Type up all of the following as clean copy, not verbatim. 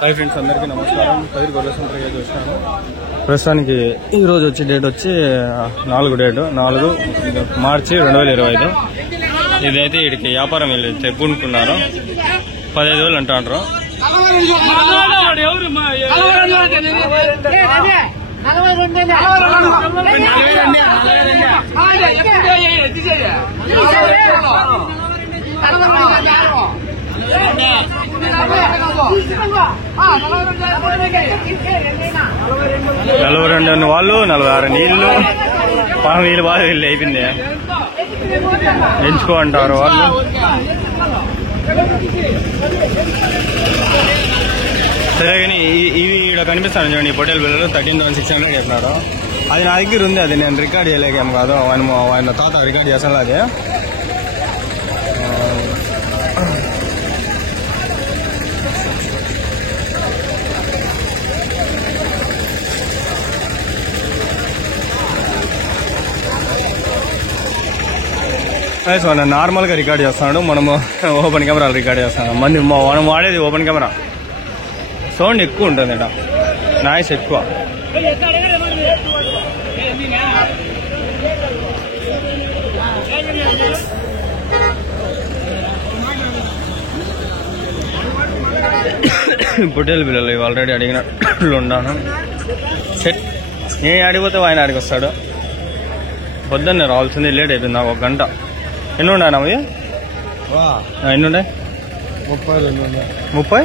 Hi friends, అందరికీ నమస్కారం. కదిరి గొర్రెల సెంటర్కి అయితే వచ్చినాను. ప్రస్తుతానికి ఈరోజు వచ్చే డేట్ వచ్చి 4 మార్చి 2025. ఇదైతే వీడికి వ్యాపారం వెళ్ళి తెప్పుకుంటున్నారు. 15,000 అంటారు. నలభై రెండు వాళ్ళు 46 నీళ్లు వీళ్ళు బాగా వీళ్ళు అయిపోయింది. ఎంచుకో అంటారు వాళ్ళు. సరే కానీ ఇవి ఇక్కడ కనిపిస్తాను చూడండి. పొటేల్ బిల్లలు 13,600 చెప్పినారు. అది నా దగ్గర ఉంది. అది నేను రికార్డ్ చేయలేకేం కాదు. ఆయన తాత రికార్డ్ చేస్తాను. అది మనం నార్మల్గా రికార్డ్ చేస్తున్నాడు. మనము ఓపెన్ కెమెరాలు రికార్డ్ చేస్తున్నాం. మనం వాడేది ఓపెన్ కెమెరా. సౌండ్ ఎక్కువ ఉంటుంది ఇక్కడ, నాయిస్ ఎక్కువ. పొట్టేలు పిల్లలు ఇవి ఆల్రెడీ అడిగినట్లు ఉన్నాను. సెట్ నేను అడిగిపోతే ఆయన అడిగి వస్తాడు. పొద్దున్నే రావాల్సింది, లేట్ అయిపోయింది నాకు 1 గంట. ఎన్ని ఉన్నాయన్నా అవి? ఎన్ని ఉన్నాయి? 30.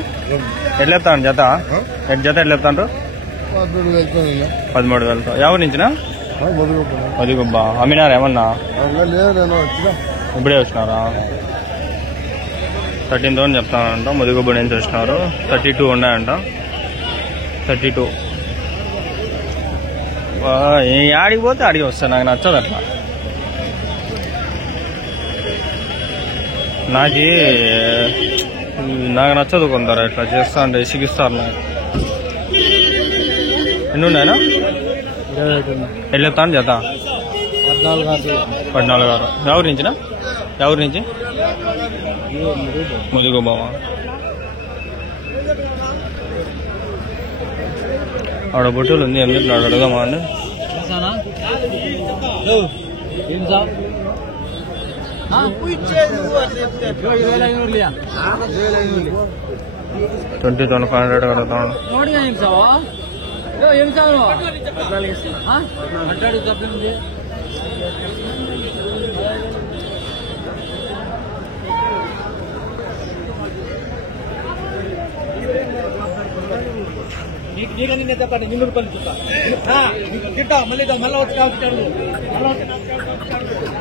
ఎట్లా చెప్తాను జత? జత ఎట్లా చెప్తాను? 13,000. ఎవరి నుంచినా? మదిగుబ్బ. అమ్మినారా ఏమన్నా? ఇప్పుడే వచ్చినారా? 13,000 చెప్తానంట. మదిగుబ్బ నుంచి వచ్చినారు. 32 ఉన్నాయంట. 32. ఆడికి పోతే అడిగి వస్తాను. నాకు నచ్చదు అట్లా. నాకు నచ్చదు కొందరు ఇట్లా చేస్తా అంటే సిగిస్తారు నాకు. ఎన్ని ఉన్నాయనా? వెళ్ళేస్తాను జత 14,000. ఎవరి నుంచినా? ఎవరి నుంచి? ముదిగోబావా. ఆడ బొట్టులు ఉంది. ఎందుకు అడుగుదామా అండి? 20,500 అడుగుతాను.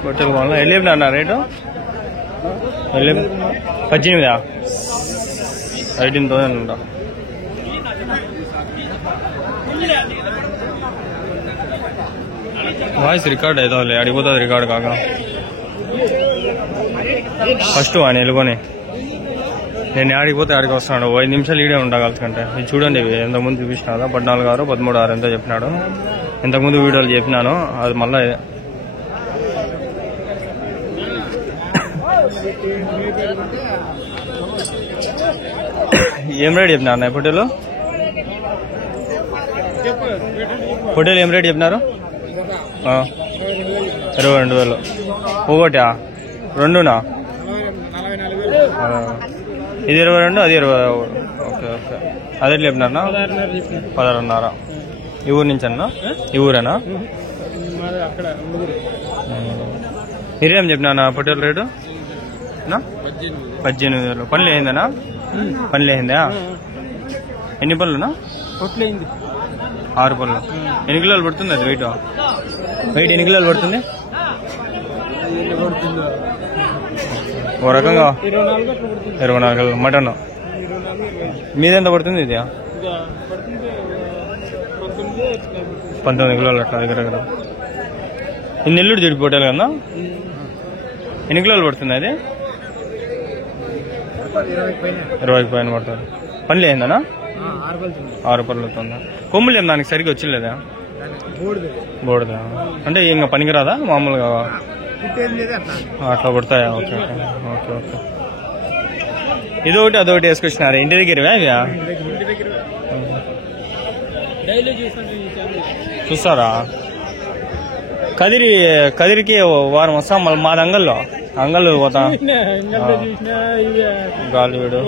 బొట్టలు కొనాలి. వెళ్ళి అన్న రేటు 18,000. 18,000 ఉంటా. వాయిస్ రికార్డ్ అవుతుంది. అడిగిపోతుంది రికార్డ్ కాక. ఫస్ట్ ఆయన వెళ్ళుకొని నేను ఆడిపోతే ఆడికి వస్తున్నాడు. 5 నిమిషాలు ఈడే ఉండగలుగుతుంటే. ఇది చూడండి, ఇంతకుముందు చూపించిన 14,000, 13,600 ఎంతో చెప్పినాడు. ఇంతకుముందు వీడియోలు చెప్పినాను. అది మళ్ళీ ఏం రేట్ చెప్పినారు అన్న పొట్టేలు? పొట్టేలు ఏం రేట్ చెప్పినారు? 22,000. ఒకటా? 2నా? ఇది 22, అది 20. Okay okay. అదే చెప్పినారనా? 16,500. ఈ ఊరు నుంచి అన్నా? ఈ ఊరేనా? మీరేం చెప్పినా పొట్టేలు రేటు? 18,000. పనులు అయిందనా? పనులు అయిందా? ఎన్ని పనులునా? 6 పనులు. ఎన్ని కిలోలు పడుతుంది అది? వెయిట్ ఎన్ని కిలోలు పడుతుంది? ఓ రకంగా 24 కిలోలు మటన్. మీదెంత పడుతుంది? ఇది 19 కిలోలు అట్లా దగ్గర దగ్గర. ఇది నెల్లూరు చెడి పొట్టేలు కదా? ఎన్ని కిలోలు పడుతుంది అది? 20 పైన పడుతుంది. పనులు అయిందనా? 6 పనులు అవుతుందా? కొమ్ములు ఏం దానికి సరిగ్గా వచ్చిలేదా? బోర్డుదా అంటే ఇంకా పనికిరాదా మామూలుగా? అట్లా కొడతాయా? Okay okay okay okay. ఇదొకటి అదొకటి వేసుకొచ్చినారా ఇంటి దగ్గరవా? చూస్తారా? కదిరికి వారం వస్తాం మళ్ళీ మాది అంగళ్ళు పోతా. గాలివీడు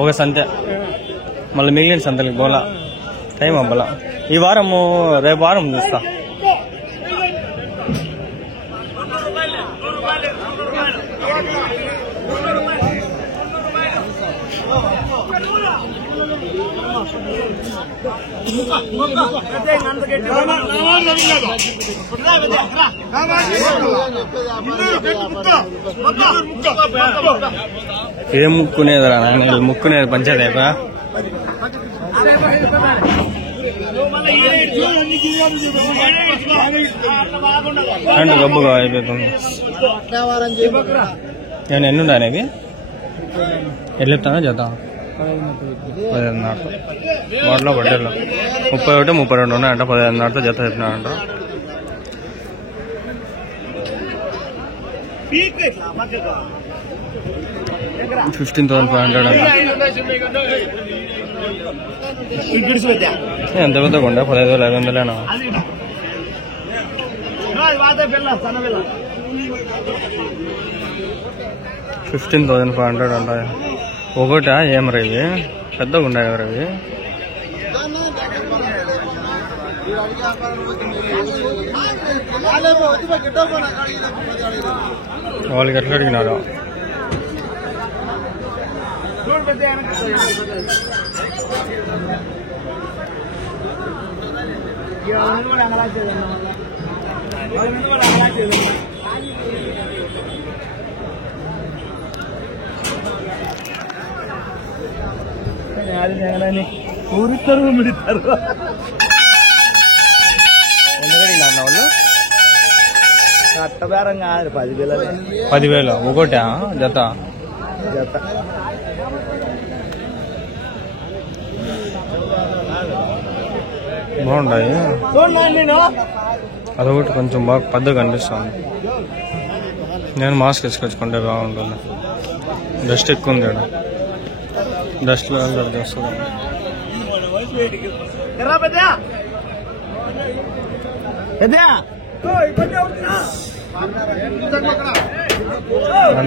ఒక సంతే, మళ్ళీ మిగిలిన సంతలకి పోలా. టైం అవ్వాల. ఈ వారము రేపు వారం చూస్తా. ఏం ముక్కునేదిరా నాయన, ముక్కునేది పంచాయతీ అయిపోయా. అండ్ గబ్బుగా అయిపోతుంది. నేను ఎన్ని ఉన్నాయి ఇవి? ఎట్లా చెప్తానా చేద్దాం? 15.5 వాటిలో బడ్డీలో 31, 32 ఉన్నాయంట. 15.5 జత చెప్పినాడంట. 15,500 అంట. ఎంత పెద్ద కొండ 15,500 15,500 అంట. ఒకటా ఏం రవి? పెద్దగా ఉన్నాయి కదా రవి. వాళ్ళకి ఎట్లా అడిగినారు? ఊరిస్తారు మిడతారు. వాళ్ళు అట్టబేరం కాదు 10,000. 10,000 ఒకటా జత? బాగుంటాయి. అదొకటి కొంచెం బాగా పెద్దగా కనిపిస్తుంది. నేను మాస్క్ వేసుకొచ్చుకుంటే బాగుంటుంది. డస్ట్ ఎక్కువ ఉంది ఇక్కడ. డస్ట్ వస్తుంది.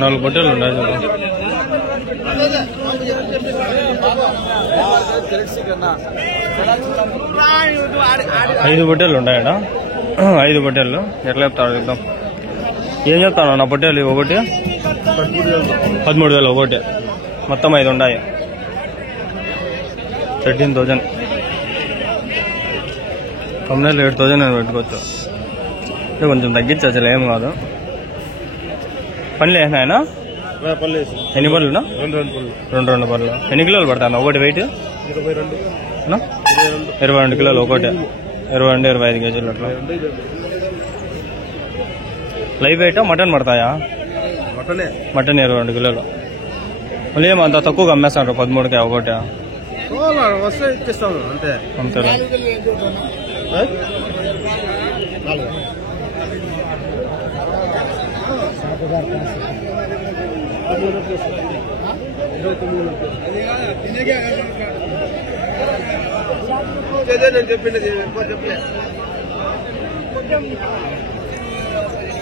4 బొట్టెలు ఉన్నాయి చూడ. 5 బొట్టెలు ఉంటాయట. 5 బొట్టెలు ఎట్లా చెప్తాడు చూద్దాం. ఏం చెప్తాను నా బొట్టెలు? ఒకటి 13,000 ఒకటి. మొత్తం 5 ఉన్నాయి. 13,000. కమ్యూనల్ 8,000 నేను పెట్టుకోవచ్చు. కొంచెం తగ్గించు, అసలు ఏం కాదు. పనులు వేసినా ఆయన? ఎన్ని పనులున్నా? 2 పనులు. ఎన్ని కిలోలు పడతాను ఒకటి వెయిట్? 22 కిలోలు ఒకటి. 22, 25 కేజీలు అట్లా. లైవ్ వెయిట్ మటన్ పడతాయా? మటన్ 22 కిలోలు. మళ్ళీ ఏమంత తక్కువగా అమ్మేస్తాను 13కి ఒకటి. అంతేనా?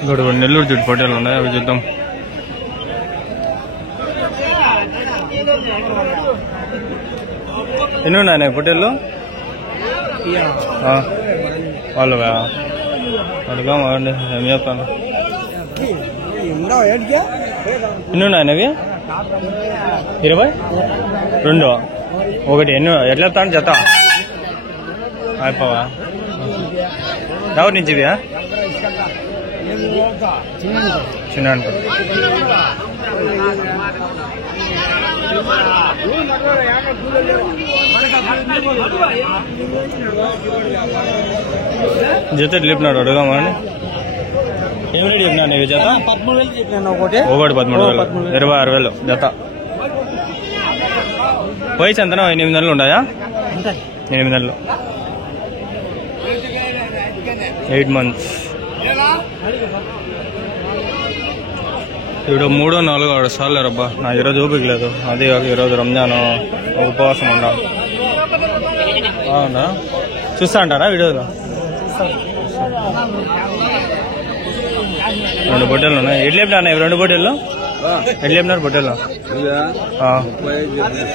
ఇక్కడ నెల్లూరు జుట్టు పొట్టేలు ఉన్నాయి, అవి చూద్దాం. ఎన్ని ఉన్నాయి పొట్టేళ్ళు? వాళ్ళుగా అడుగా అండి. ఏం చెప్తాను? ఎన్ని ఉన్నాయి అవి? 22 ఒకటి. ఎన్ని ఎట్లా చెప్తాను జత? అయిపోవా? ఎవరి నుంచి ఇవి? చిన్న జత లేపినాడు. అడుగుదామా అండి. ఏం రేటు చెప్పినా నీకు జత? 13,000 చెప్పినాను. ఒకటి 13,000. 26,000 జత. వయసు ఎంతనా? 8 నెలలు ఉన్నాయా? 8 నెలలు. 8 months. ఇప్పుడు 3, 4, 6 సార్లు రబ్బా. నాకు ఈరోజు ఓపిక లేదు. అది కాక ఈరోజు రంజాను ఉపవాసం ఉండాలి. అవునా, చూస్తా అంటారా వీడియోలో? రెండు బొట్టెలు ఉన్నాయి. ఎట్లా చెప్పినా ఇవి రెండు బొట్టెలు? ఎట్లా చెప్పినారు బొట్టెలు?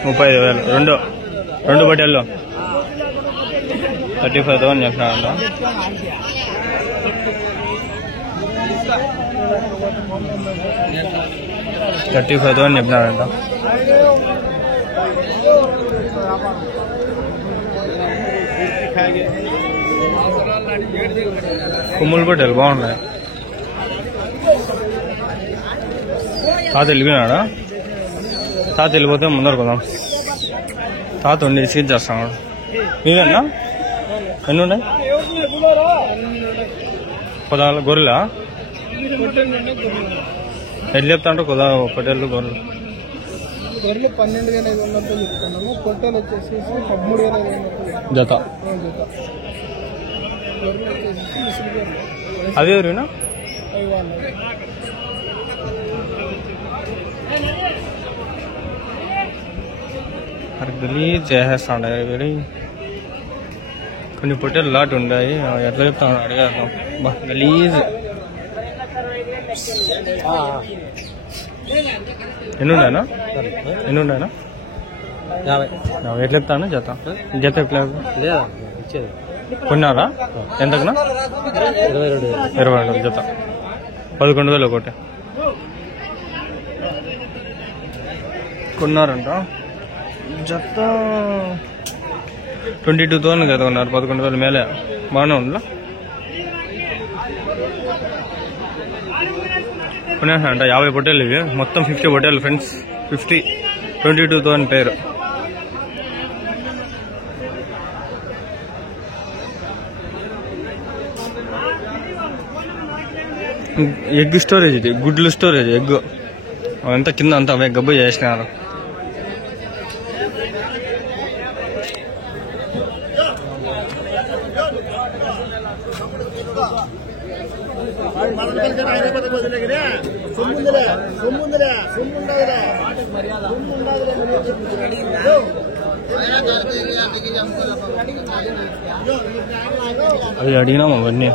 35,000 రెండు బొట్టెల్లో 35,000 చెప్పినారంట. చెప్పినారంట. కొమ్ములు బొట్టెలు బాగున్నాయి. తాత వెళ్ళిపోయినాడా? తాత వెళ్ళిపోతే ముందర కొదాం. తాత ఉండి సీట్ చేస్తాను. నీవేనా? ఎన్ని ఉన్నాయి? 14 గొర్రెలా? ఎట్లా చెప్తాంటారు కొదా పొట్టేళ్ళు గొర్రెలు? గొర్రెలు 12,500 చెప్తున్నాము. పొట్టేలు వచ్చేసి 13,500 జత. అదే ఎవరినా? గలీజ్ చేసేస్తాడు వీడి. కొన్ని పొట్టేలు లాట్ ఉన్నాయి. ఎట్లా చెప్తాను అడిగేద్దాం. బా గలీజ్. ఎన్ని ఉన్నాయనా? 50. ఎట్లా చెప్తాను జత? జత ఎట్లా కొన్నారా? ఎంతకునా? 22 జత. 11,000 ఒకటి కొన్నారంట. జత 22,000 కదా కొన్నారు. 11,000 మేలే. బాగానే ఉందా? కొనేసానంట 50 పొట్టేలు ఇవి. మొత్తం 50 పొట్టేలు ఫ్రెండ్స్. 50 22,000 పేరు. ఎగ్ స్టోరేజ్, ఇది గుడ్లు స్టోరేజ్. ఎగ్ అవంతా కింద అంతా అవే గబ్బు చేసినారు. అది అడిగినాము అవన్నీ.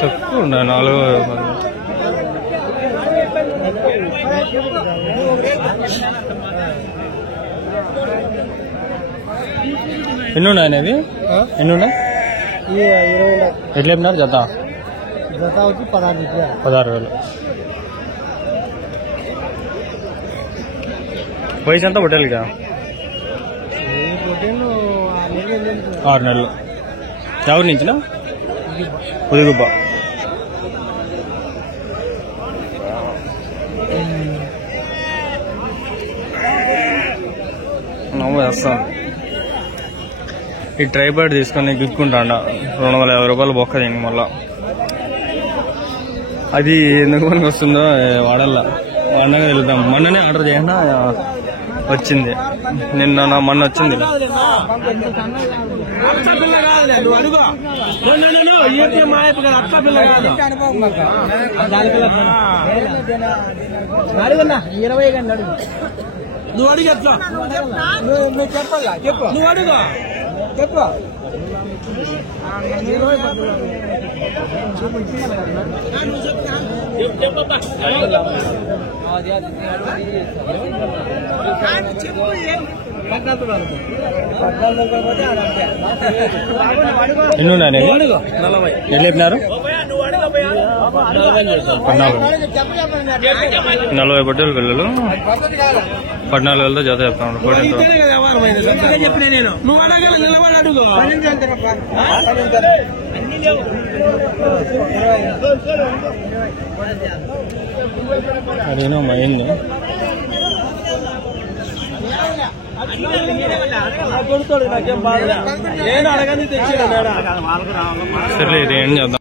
తక్కువ ఉండే 4. ఎన్ని ఉన్నాయి అవి? ఎన్ని ఉన్నాయి? ఎట్లా చెప్పినారు జత? జత వచ్చి 16,000. వయసు ఎంత పొట్టేలుగా? 6 నెలలు. ఎవరి నుంచినా? ఉదిగుబ్బ. నవ్వు వేస్తాను. ఈ ట్రైపాడ్ తీసుకొని గిక్కుంటాండ 250 రూపాయలు బొక్క దీనికి. మళ్ళా అది ఎందుకు మనకు వస్తుందో వాడల్లా. వాడగా వెళ్తాం. మొన్ననే ఆర్డర్ చేసినా వచ్చింది. మొన్న వచ్చింది. నువ్వు అడిగి ఎట్లా? నువ్వు చెప్పాలా? చెప్పు. నువ్వు అడుగు. చెప్పు. ఎన్ని ఉన్నాయి? 40. ఎట్లా చెప్పినారు? 40 పొట్టేలు పిల్లలు 14,000 జత చెప్తాను. చెప్పిన నేను. నువ్వు అడగల నిలబడి అడుగు. అదేనో మైండ్ కొడుతాడు నాకేం బాధ నేను అడగని తెచ్చాడు సరే ఇది ఏం చేద్దాం.